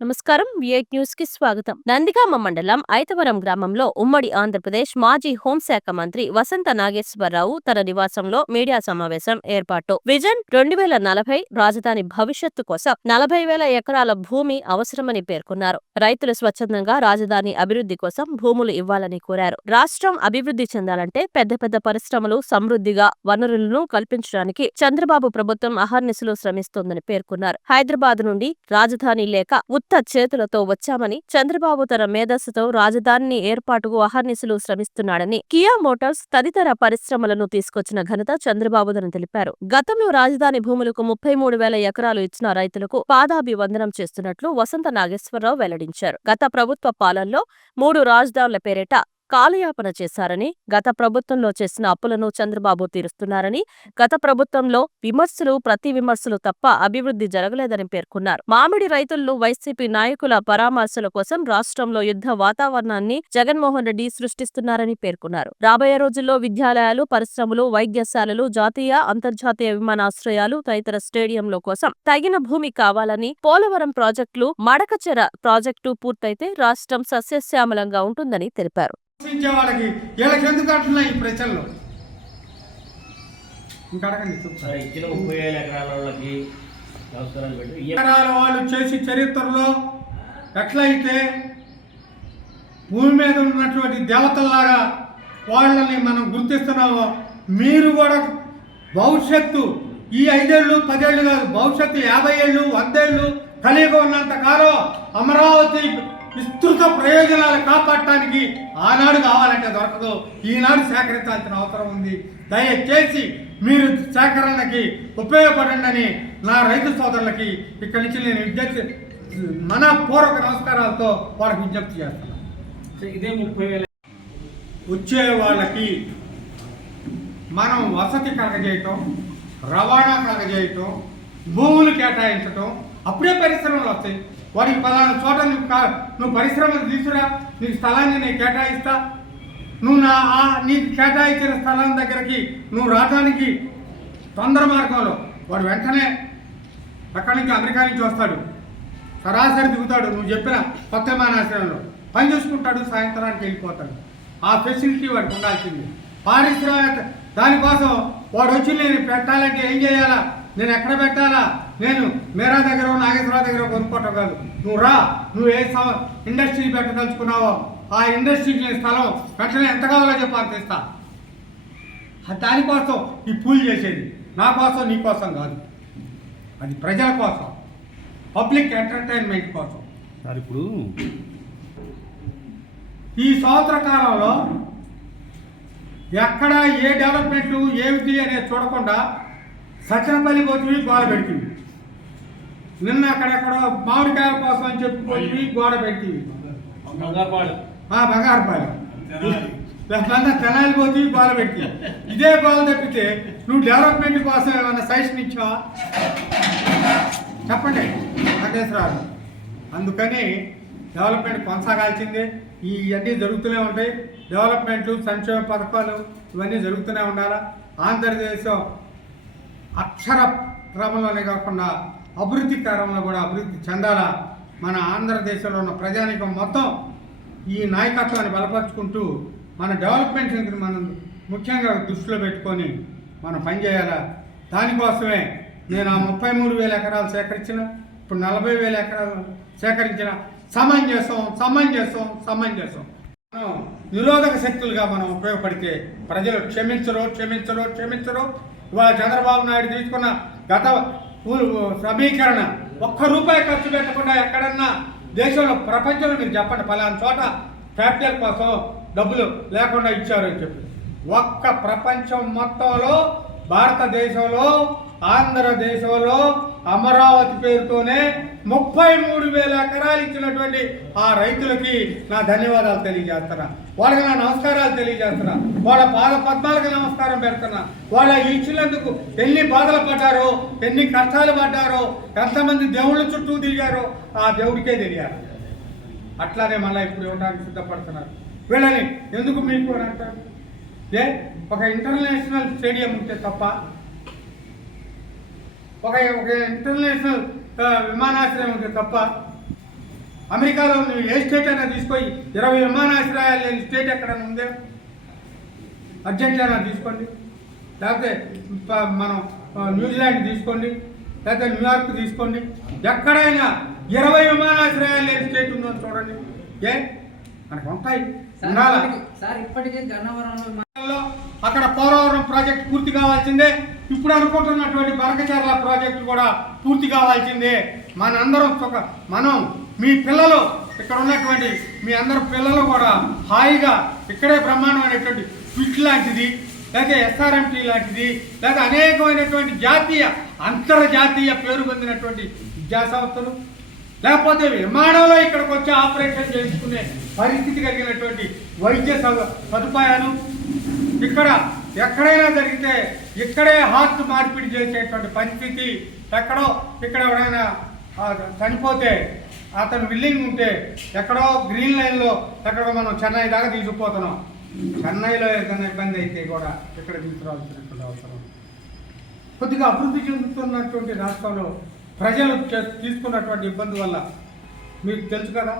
నమస్కారం. విఐట్ న్యూస్కి స్వాగతం. నందిగామ మండలం ఐతవరం గ్రామంలో ఉమ్మడి ఆంధ్రప్రదేశ్ మాజీ హోంశాఖ మంత్రి వసంత నాగేశ్వరరావు తన నివాసంలో మీడియా సమావేశం ఏర్పాటు. విజన్ రెండు వేల నలభై రాజధాని భవిష్యత్తు కోసం నలభై వేల ఎకరాల భూమి అవసరమని పేర్కొన్నారు. రైతులు స్వచ్ఛందంగా రాజధాని అభివృద్ధి కోసం భూములు ఇవ్వాలని కోరారు. రాష్ట్రం అభివృద్ధి చెందాలంటే పెద్ద పెద్ద పరిశ్రమలు సమృద్ధిగా వనరులను కల్పించడానికి చంద్రబాబు ప్రభుత్వం అహర్నిశలు శ్రమిస్తోందని పేర్కొన్నారు. హైదరాబాద్ నుండి రాజధాని లేక సొంత చేతులతో వచ్చామని చంద్రబాబు తన మేధస్సుతో రాజధానిని ఏర్పాటుకు అహర్నిశలు శ్రమిస్తున్నాడని కియా మోటార్స్ తదితర పరిశ్రమలను తీసుకొచ్చిన ఘనత చంద్రబాబుదని తెలిపారు. గతంలో రాజధాని భూములకు ముప్పై మూడు వేల ఎకరాలు ఇచ్చిన రైతులకు పాదాభివందనం చేస్తున్నట్లు వసంత నాగేశ్వరరావు వెల్లడించారు. గత ప్రభుత్వ పాలనలో మూడు రాజధానుల పేరిట కాలయాపన చేశారని గత ప్రభుత్వంలో చేసిన అప్పులను చంద్రబాబు తీరుస్తున్నారని గత ప్రభుత్వంలో విమర్శలు ప్రతి విమర్శలు తప్ప అభివృద్ధి జరగలేదని పేర్కొన్నారు. మామిడి రైతులను వైసీపీ నాయకుల పరామర్శల కోసం రాష్ట్రంలో యుద్ధ వాతావరణాన్ని జగన్మోహన్ రెడ్డి సృష్టిస్తున్నారని పేర్కొన్నారు. రాబోయే రోజుల్లో విద్యాలయాలు పరిశ్రమలు వైద్యశాలలు జాతీయ అంతర్జాతీయ విమానాశ్రయాలు తదితర స్టేడియంల కోసం తగిన భూమి కావాలని పోలవరం ప్రాజెక్టులు మడకచెర ప్రాజెక్టు పూర్తయితే రాష్ట్రం సస్యశ్యామలంగా ఉంటుందని తెలిపారు. ప్రశ్నించే వాళ్ళకి వీళ్ళకి ఎందుకు అంటున్నాయి ఈ ప్రశ్నలు ఇంకా అడగండి చెప్తా. సరే ఇచ్చిన ముప్పై వేల ఎకరాల వాళ్ళకి నమస్కారాలు పెట్టి ఈ ఎకరాల వాళ్ళు చేసి చరిత్రలో ఎట్లయితే భూమి మీద ఉన్నటువంటి దేవతల్లాగా వాళ్ళని మనం గుర్తిస్తున్నామో మీరు కూడా భవిష్యత్తు ఈ ఐదేళ్ళు పదేళ్ళు కాదు భవిష్యత్తు యాభై ఏళ్ళు వందేళ్ళు కలిగి ఉన్నంత కాలం అమరావతి విస్తృత ప్రయోజనాలు కాపాడటానికి ఆనాడు కావాలంటే దొరకదు. ఈనాడు సేకరించాల్సిన అవసరం ఉంది. దయచేసి మీరు సేకరణకి ఉపయోగపడండి అని నా రైతు సోదరులకి ఇక్కడి నుంచి నేను విజ్ఞప్తి మన పూర్వక నమస్కారాలతో వారికి విజ్ఞప్తి చేస్తున్నాను. ఇదే ముప్పై వేల వచ్చే వాళ్ళకి మనం వసతి కలగజేయటం రవాణా కలగజేయటం భూములు కేటాయించటం అప్పుడే పరిశ్రమలు వస్తాయి. వాడికి పలానా చోట నువ్వు నువ్వు పరిశ్రమలు తీసుకురా నీకు స్థలాన్ని నేను కేటాయిస్తా. నువ్వు నా ఆ- నీకు కేటాయించిన స్థలం దగ్గరికి నువ్వు రావడానికి తొందర మార్గంలో వాడు వెంటనే అక్కడి నుంచి అమెరికా నుంచి వస్తాడు. సరాసరి దిగుతాడు. నువ్వు చెప్పిన కొత్త విమానాశ్రయంలో పని చూసుకుంటాడు సాయంత్రానికి వెళ్ళిపోతాడు. ఆ ఫెసిలిటీ వాడికి ఉండాల్సింది. పారిశ్రామిక దానికోసం వాడు వచ్చి నేను పెట్టాలంటే ఏం చేయాలా? నేను ఎక్కడ పెట్టాలా? నేను మేరా దగ్గర నాగేశ్వరరావు దగ్గర కొనుక్కోవటం కాదు. నువ్వు రా. నువ్వు ఏ ఇండస్ట్రీ పెట్టదలుచుకున్నావో ఆ ఇండస్ట్రీకి నేను స్థలం వెంటనే ఎంత కావాలో చెప్పి ఆ దానికోసం ఈ పూల్ చేసేది. నా కోసం నీ కోసం కాదు. అది ప్రజల కోసం. పబ్లిక్ ఎంటర్టైన్మెంట్ కోసం. సార్ ఇప్పుడు ఈ సంవత్సర కాలంలో ఎక్కడ ఏ డెవలప్మెంట్ ఏమిటి అనేది చూడకుండా సత్యనపల్లి పోతుంది గోడ పెట్టింది నిన్న అక్కడెక్కడో మామిడికాయల కోసం అని చెప్పి పోతుంది గోడ ఆ బంగారుపాలెం తెనాలి. పోతుంది గోడ పెట్టి ఇదే గోడ తప్పితే నువ్వు డెవలప్మెంట్ కోసం ఏమైనా సజెషన్ ఇచ్చావా? చెప్పండి. వెంకటేశ్వరరావు అందుకని డెవలప్మెంట్ కొనసాగాల్సిందే. ఇవన్నీ జరుగుతూనే ఉంటాయి. డెవలప్మెంట్లు సంక్షేమ పథకాలు ఇవన్నీ జరుగుతూనే ఉండాలా? ఆంధ్రదేశం అక్షర క్రమంలోనే కాకుండా అభివృద్ధి క్రమంలో కూడా అభివృద్ధి చెందాలా మన ఆంధ్రదేశంలో ఉన్న ప్రజానీకం మొత్తం ఈ నాయకత్వాన్ని బలపరుచుకుంటూ మన డెవలప్మెంట్ మనం ముఖ్యంగా దృష్టిలో పెట్టుకొని మనం పనిచేయాలా దానికోసమే నేను ఆ ముప్పై మూడు వేల ఎకరాలు సేకరించిన ఇప్పుడు నలభై వేల ఎకరాలు సేకరించిన సమంజసం సమంజసం సమంజసం. మనం నిరోధక శక్తులుగా మనం ఉపయోగపడితే ప్రజలు క్షమించరు క్షమించరు క్షమించరు ఇవాళ చంద్రబాబు నాయుడు తీసుకున్న గత సమీకరణ. ఒక్క రూపాయి ఖర్చు పెట్టకుండా ఎక్కడన్నా దేశంలో ప్రపంచంలో మీరు చెప్పండి పలానా చోట క్యాపిటల్ కోసం డబ్బులు లేకుండా ఇచ్చారు అని చెప్పి. ఒక్క ప్రపంచం మొత్తంలో భారతదేశంలో ఆంధ్రదేశంలో అమరావతి పేరుతోనే ముప్పై మూడు వేల ఎకరాలు ఇచ్చినటువంటి ఆ రైతులకి నా ధన్యవాదాలు తెలియజేస్తున్నా. వాళ్ళకి నా నమస్కారాలు తెలియజేస్తున్నా. వాళ్ళ పాద పద్మాలకు నమస్కారం పెడుతున్నా. వాళ్ళ ఇచ్చినందుకు ఎన్ని బాధలు పడ్డారో ఎన్ని కష్టాలు పడ్డారో ఎంతమంది దేవుళ్ళ చుట్టూ తిరిగారో ఆ దేవుడికే తెలియాలి. అట్లానే మళ్ళీ ఇప్పుడు ఇవ్వడానికి సిద్ధపడుతున్నారు. వీళ్ళని ఎందుకు మీకు అని అంటారు? ఏ? ఒక ఇంటర్నేషనల్ స్టేడియం ఉంటే తప్ప ఒక ఒక ఇంటర్నేషనల్ విమానాశ్రయం ఉంటే తప్ప అమెరికాలో నువ్వు ఏ స్టేట్ అయినా తీసుకొని ఇరవై విమానాశ్రయాలు లేని స్టేట్ ఎక్కడైనా ఉందే? అర్జెంటీనా తీసుకోండి. లేకపోతే మనం న్యూజిలాండ్ తీసుకోండి. లేకపోతే న్యూయార్క్ తీసుకోండి. ఎక్కడైనా ఇరవై విమానాశ్రయాలు లేని స్టేట్ ఉందో చూడండి. ఏ? మనకు ఉంటాయి. అక్కడ పోలవరం ప్రాజెక్ట్ పూర్తి కావాల్సిందే. ఇప్పుడు అనుకుంటున్నటువంటి బరకచర్ల ప్రాజెక్టు కూడా పూర్తి కావాల్సిందే. మనందరం ఒక మనం మీ పిల్లలు ఇక్కడ ఉన్నటువంటి మీ అందరు పిల్లలు కూడా హాయిగా ఇక్కడే బ్రహ్మాండమైనటువంటి స్విచ్ లాంటిది లేకపోతే ఎస్ఆర్ఎంటీ లాంటిది లేదా అనేకమైనటువంటి జాతీయ అంతర్జాతీయ పేరు పొందినటువంటి విద్యా సంస్థలు లేకపోతే విమానంలో ఇక్కడికి వచ్చి ఆపరేషన్ చేసుకునే పరిస్థితి కలిగినటువంటి వైద్య సదుపాయాలు ఇక్కడ ఎక్కడైనా జరిగితే ఇక్కడే హార్ట్ మార్పిడి చేసేటువంటి పరిస్థితి ఎక్కడో ఇక్కడ ఎవరైనా చనిపోతే అతను విల్లింగ్ ఉంటే ఎక్కడో గ్రీన్ లైన్లో ఎక్కడో మనం చెన్నై దాకా తీసుకుపోతున్నాం. చెన్నైలో ఏదైనా ఇబ్బంది అయితే కూడా ఇక్కడ తీసుకురావాల్సినటువంటి అవసరం. కొద్దిగా అభివృద్ధి చెందుతున్నటువంటి రాష్ట్రంలో ప్రజలు చే- తీసుకున్నటువంటి ఇబ్బంది వల్ల మీకు తెలుసు కదా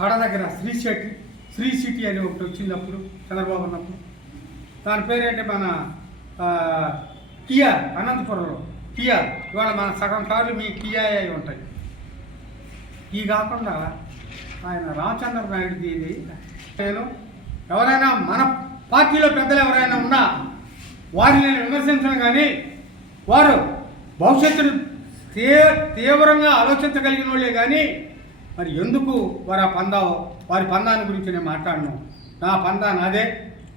పడ దగ్గర శ్రీ సిటీ శ్రీ సిటీ అని ఒకటి వచ్చినప్పుడు చంద్రబాబు ఉన్నప్పుడు. దాని పేరేంటి మన కియా అనంతపురంలో. కియా. ఇవాళ మన సగం కార్లు మీ కియా అయి ఉంటాయి. ఈ కాకుండా ఆయన రామచంద్ర నాయుడుది ఇది నేను ఎవరైనా మన పార్టీలో పెద్దలు ఎవరైనా ఉన్నా వారిని నేను విమర్శించను కానీ వారు భవిష్యత్తును తే తీవ్రంగా ఆలోచించగలిగిన వాళ్ళే కానీ మరి ఎందుకు వారు ఆ పందా వారి పందాన్ని గురించి నేను మాట్లాడను. నా పందా నాదే.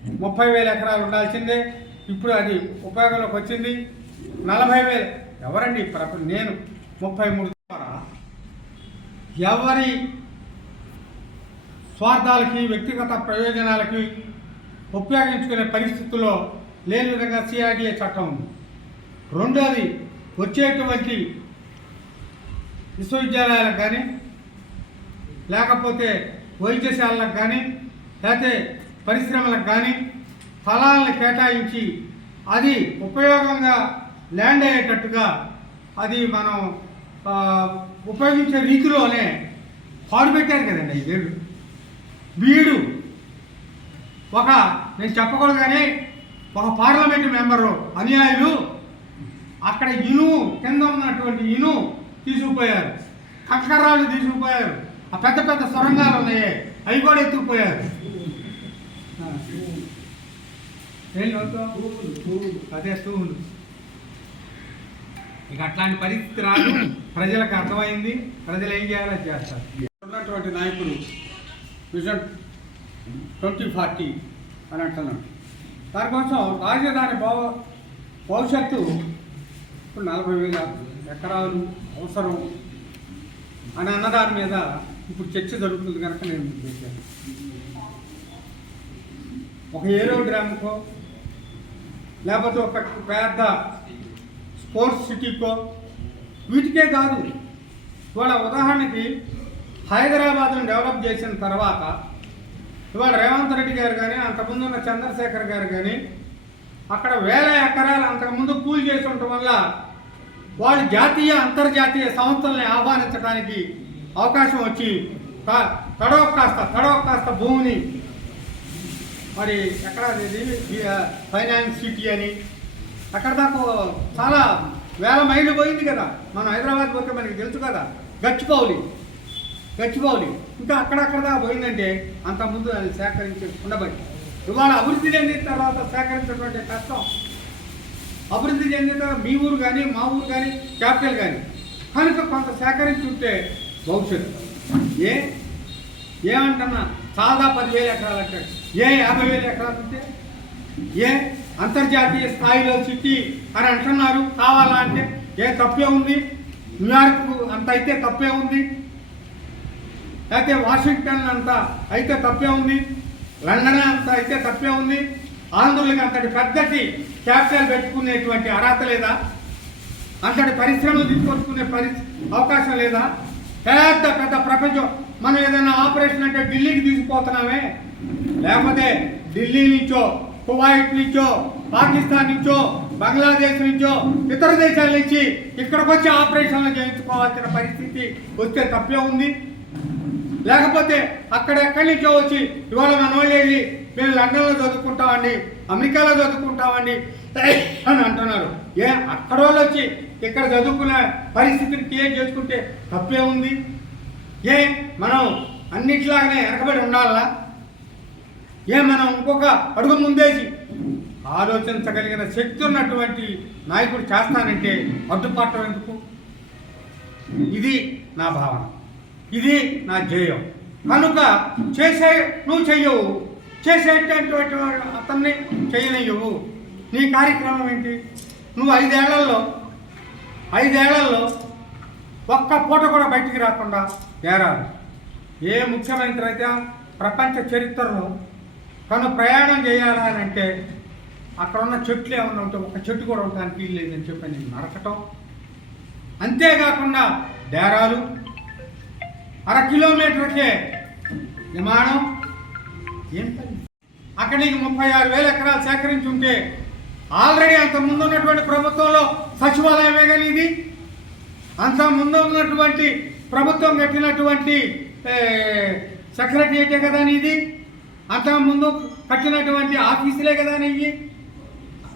ముప్పై వేల ఎకరాలు ఉండాల్సిందే. ఇప్పుడు అది ఉపయోగంలోకి వచ్చింది. నలభై వేలు. ఎవరండి? ప్రపంచ నేను. ముప్పై మూడు ద్వారా ఎవరి స్వార్థాలకి వ్యక్తిగత ప్రయోజనాలకి ఉపయోగించుకునే పరిస్థితుల్లో లేని విధంగా సిఆర్డిఏ చట్టం ఉంది. రెండోది వచ్చేటువంటి విశ్వవిద్యాలయాలకు కానీ లేకపోతే వైద్యశాలలకు కానీ లేకపోతే పరిశ్రమలకు కానీ స్థలాలను కేటాయించి అది ఉపయోగంగా ల్యాండ్ అయ్యేటట్టుగా అది మనం ఉపయోగించే రీతిలోనే పాడు పెట్టారు కదండి ఐదేళ్ళు వీడు ఒక నేను చెప్పకూడదు కానీ ఒక పార్లమెంట్ మెంబరు అనుయాయులు అక్కడ ఇను కింద ఉన్నటువంటి ఇను తీసుకుపోయారు. కంకరాలు తీసుకుపోయారు. ఆ పెద్ద పెద్ద సొరంగాలు ఉన్నాయి అవి కూడా ఎత్తుకుపోయారు ఆ. ఏం అదే ఇక అట్లాంటి పరిస్థితి రాదు. ప్రజలకు అర్థమైంది. ప్రజలు ఏం చేయాలో చేస్తారు. ఉన్నటువంటి నాయకులు విజన్ ట్వంటీ ఫార్టీ అని అంటున్నాం దానికోసం రాజధాని భవ భవిష్యత్తు ఇప్పుడు నలభై వేల ఎకరాలు అవసరం అని అన్నదాని మీద ఇప్పుడు చర్చ జరుగుతుంది కనుక నేను ఒక చెప్పాను. ఒక ఏరోగ్రామ్కో లేకపోతే ఒక పెద్ద స్పోర్ట్స్ సిటీకో. వీటికే కాదు ఇవాళ ఉదాహరణకి హైదరాబాద్ను డెవలప్ చేసిన తర్వాత ఇవాళ రేవంత్ రెడ్డి గారు కానీ అంతకుముందు ఉన్న చంద్రశేఖర్ గారు కానీ అక్కడ వేల ఎకరాలు అంతకుముందు కూల్ చేసి ఉండటం వల్ల వాళ్ళు జాతీయ అంతర్జాతీయ సంస్థల్ని ఆహ్వానించడానికి అవకాశం వచ్చి త- తడవ కాస్త తడవ కాస్త భూమిని మరి ఎక్కడ ఫైనాన్స్ సిటీ అని. అక్కడ దాకా చాలా వేల మైళ్ళు పోయింది కదా. మనం హైదరాబాద్ పోతే మనకి తెలుసు కదా. గచ్చిపౌలి గచ్చిపౌలి ఇంకా అక్కడక్కడ దాకా పోయిందంటే అంత ముందు అది సేకరించి ఉండబట్టి. ఇవాళ అభివృద్ధి చెందిన తర్వాత సేకరించినటువంటి కష్టం. అభివృద్ధి చెందిన తర్వాత మీ ఊరు కానీ మా ఊరు కానీ క్యాపిటల్ కానీ. కనుక కొంత సేకరించి ఉంటే భవిష్యత్తు. ఏ? ఏమంటున్నా? సాదా పదివేల ఎకరాలు అంటాడు ఏ యాభై వేల ఎకరాలు ఉంటే? ఏ అంతర్జాతీయ స్థాయిలో సిటీ అని అంటున్నారు కావాలా అంటే? ఏ తప్పే ఉంది? న్యూయార్క్ అంత అయితే తప్పే ఉంది. లేకపోతే వాషింగ్టన్ అంత అయితే తప్పే ఉంది. లండన్ అంత అయితే తప్పే ఉంది. ఆంధ్రులకి అంతటి పెద్దటి క్యాపిటల్ పెట్టుకునేటువంటి అర్హత లేదా? అంతటి పరిశ్రమలు తీసుకొచ్చుకునే పరి అవకాశం లేదా? పెద్ద పెద్ద ప్రపంచం. మనం ఏదైనా ఆపరేషన్ అంటే ఢిల్లీకి తీసుకుపోతున్నామే. లేకపోతే ఢిల్లీ నుంచో కువైట్ నుంచో పాకిస్తాన్ నుంచో బంగ్లాదేశ్ నుంచో ఇతర దేశాల నుంచి ఇక్కడికి వచ్చి ఆపరేషన్లు చేయించుకోవాల్సిన పరిస్థితి వస్తే తప్పే ఉంది. లేకపోతే అక్కడ ఎక్కడి నుంచో వచ్చి ఇవాళ మన వాళ్ళు వెళ్ళి మేము లండన్లో చదువుకుంటామండి అమెరికాలో చదువుకుంటామండి అని అంటున్నారు. ఏ అక్కడ వాళ్ళు వచ్చి ఇక్కడ చదువుకునే పరిస్థితిని క్రియేట్ చేసుకుంటే తప్పే ఉంది. ఏ మనం అన్నిట్లాగానే వెనకబడి ఉండాలా? ఏ మనం ఇంకొక అడుగు ముందేసి ఆలోచించగలిగిన శక్తి ఉన్నటువంటి నాయకుడు చేస్తానంటే అడ్డుపట్టం ఎందుకు? ఇది నా భావన. ఇది నా ధ్యేయం. కనుక చేసే నువ్వు చెయ్యవు. చేసేటటువంటి అతన్ని చేయనయ్యవు. నీ కార్యక్రమం ఏంటి? నువ్వు ఐదేళ్ళలో ఐదేళ్ళలో ఒక్క పూట కూడా బయటికి రాకుండా ఏరాలి. ఏ ముఖ్యమంత్రి అయితే ప్రపంచ చరిత్రలో తను ప్రయాణం చేయాలని అంటే అక్కడ ఉన్న చెట్లు ఏమన్నా ఉంటే ఒక చెట్టు కూడా ఉండడానికి వీలు లేదని చెప్పి నేను నరకటం. అంతేకాకుండా డేరాలు అర కిలోమీటర్కే విమానం ఏం అక్కడికి అక్కడ నీకు ముప్పై ఆరు వేల ఎకరాలు సేకరించి ఉంటే ఆల్రెడీ అంత ముందు ఉన్నటువంటి ప్రభుత్వంలో సచివాలయమే కానీ ఇది. అంత ముందు ఉన్నటువంటి ప్రభుత్వం కట్టినటువంటి సెక్రటరియటే కదా ఇది అంతకుముందు ముందు కట్టినటువంటి ఆఫీసులే కదా నెయ్యి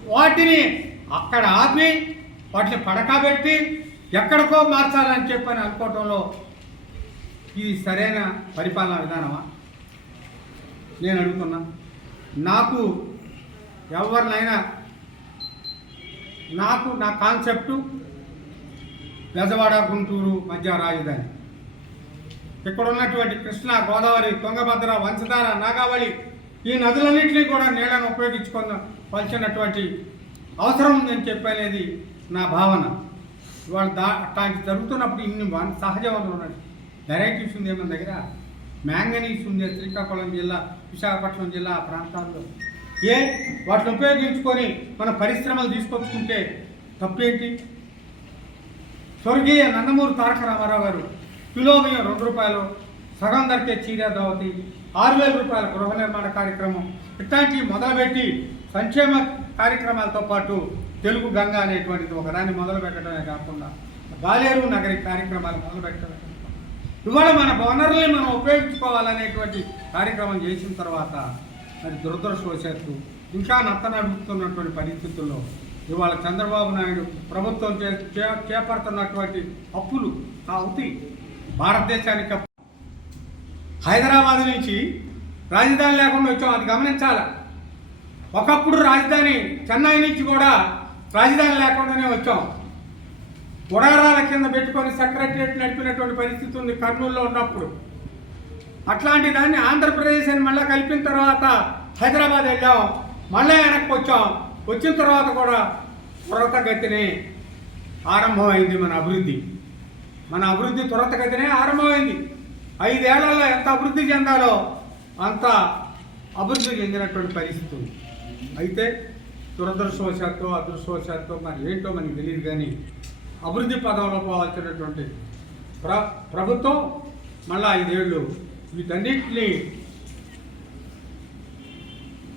వాటిని అక్కడ ఆపి వాటిని పడకబెట్టి ఎక్కడికో మార్చాలని చెప్పని అనుకోవటంలో ఇది సరైన పరిపాలనా విధానమా? నేను అడుగుతున్నా. నాకు ఎవరినైనా నాకు నా కాన్సెప్టు బెజవాడ గుంటూరు మధ్య రాజధాని. ఇక్కడ ఉన్నటువంటి కృష్ణ గోదావరి తుంగభద్ర వంశధార నాగావళి ఈ నదులన్నింటినీ కూడా నీళ్ళను ఉపయోగించుకున్న పలిచినటువంటి అవసరం ఉందని చెప్పనేది నా భావన. ఇవాళ దా అట్లాంటి జరుగుతున్నప్పుడు ఇన్ని సహజ వనరులు ఉన్నాయి. వెరైటీస్ ఉంది మన దగ్గర? మ్యాంగనీస్ ఉంది శ్రీకాకుళం జిల్లా విశాఖపట్నం జిల్లా ఆ ప్రాంతాల్లో. ఏ? వాటిని ఉపయోగించుకొని మన పరిశ్రమలు తీసుకొచ్చుకుంటే తప్పేంటి? స్వర్గీయ నందమూరి తారక రామారావు గారు కిలో బియ్యం రెండు రూపాయలు సగం ధరకే చీర దావతి ఆరు వేల రూపాయల గృహ నిర్మాణ కార్యక్రమం. ఇట్లాంటివి మొదలుపెట్టి సంక్షేమ కార్యక్రమాలతో పాటు తెలుగు గంగ అనేటువంటిది ఒకదాన్ని మొదలు పెట్టడమే కాకుండా బాలేరు నగరి కార్యక్రమాలు మొదలు పెట్టడమే ఇవాళ మన వనరుల్ని మనం ఉపయోగించుకోవాలనేటువంటి కార్యక్రమం చేసిన తర్వాత మరి దురదృష్టవశాత్తు ఇంకా నత్తనడుగుతున్నటువంటి పరిస్థితుల్లో ఇవాళ చంద్రబాబు నాయుడు ప్రభుత్వం చే చే- చేపడుతున్నటువంటి అప్పులు ఆ అవుతాయి భారతదేశానికి హైదరాబాద్ నుంచి రాజధాని లేకుండా వచ్చాం. అది గమనించాలి. ఒకప్పుడు రాజధాని చెన్నై నుంచి కూడా రాజధాని లేకుండానే వచ్చాం. గుడారాల కింద పెట్టుకొని సెక్రటరియట్ నడిపినటువంటి పరిస్థితి ఉంది కర్నూలులో ఉన్నప్పుడు. అట్లాంటి దాన్ని ఆంధ్రప్రదేశ్ అని మళ్ళీ కలిపిన తర్వాత హైదరాబాద్ వెళ్ళాం. మళ్ళీ వెనక్కి వచ్చాం. వచ్చిన తర్వాత కూడా త్వరతగతినే ఆరంభమైంది మన అభివృద్ధి. మన అభివృద్ధి త్వరతగతినే ఆరంభమైంది. ఐదేళ్ళలో ఎంత అభివృద్ధి చెందాలో అంత అభివృద్ధి చెందినటువంటి పరిస్థితి ఉంది. అయితే దురదృష్టవశాత్తు అదృష్టవశాత్తు మరి ఏంటో మనకి తెలియదు కానీ అభివృద్ధి పదంలో పోవాల్సినటువంటి ప్ర ప్రభుత్వం మళ్ళీ ఐదేళ్ళు వీటన్నిటిని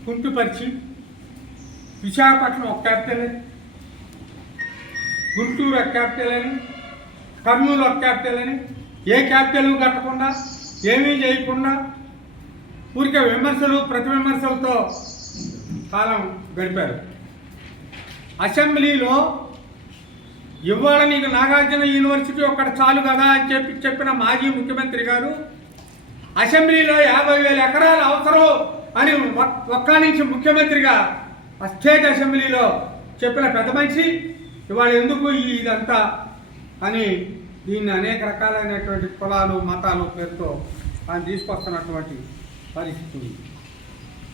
కుంటుపరిచి విశాఖపట్నం ఒక క్యాపిటల్ గుంటూరు ఒక క్యాపిటల్ అని కర్నూలు ఒక క్యాపిటల్ అని. ఏ క్యాపిటల్ కట్టకుండా ఏమీ చేయకుండా ఊరికే విమర్శలు ప్రతి విమర్శలతో కాలం గడిపారు. అసెంబ్లీలో ఇవాళ నీకు నాగార్జున యూనివర్సిటీ ఒక్కడ చాలు కదా అని చెప్పి చెప్పిన మాజీ ముఖ్యమంత్రి గారు అసెంబ్లీలో యాభై వేల ఎకరాలు అవసరం అని ఒక్క నుంచి ముఖ్యమంత్రిగా స్టేట్ అసెంబ్లీలో చెప్పిన పెద్ద మనిషి ఇవాళ ఎందుకు ఇదంతా అని దీన్ని అనేక రకాలైనటువంటి కులాలు మతాలు పేరుతో ఆయన తీసుకొస్తున్నటువంటి పరిస్థితి ఉంది.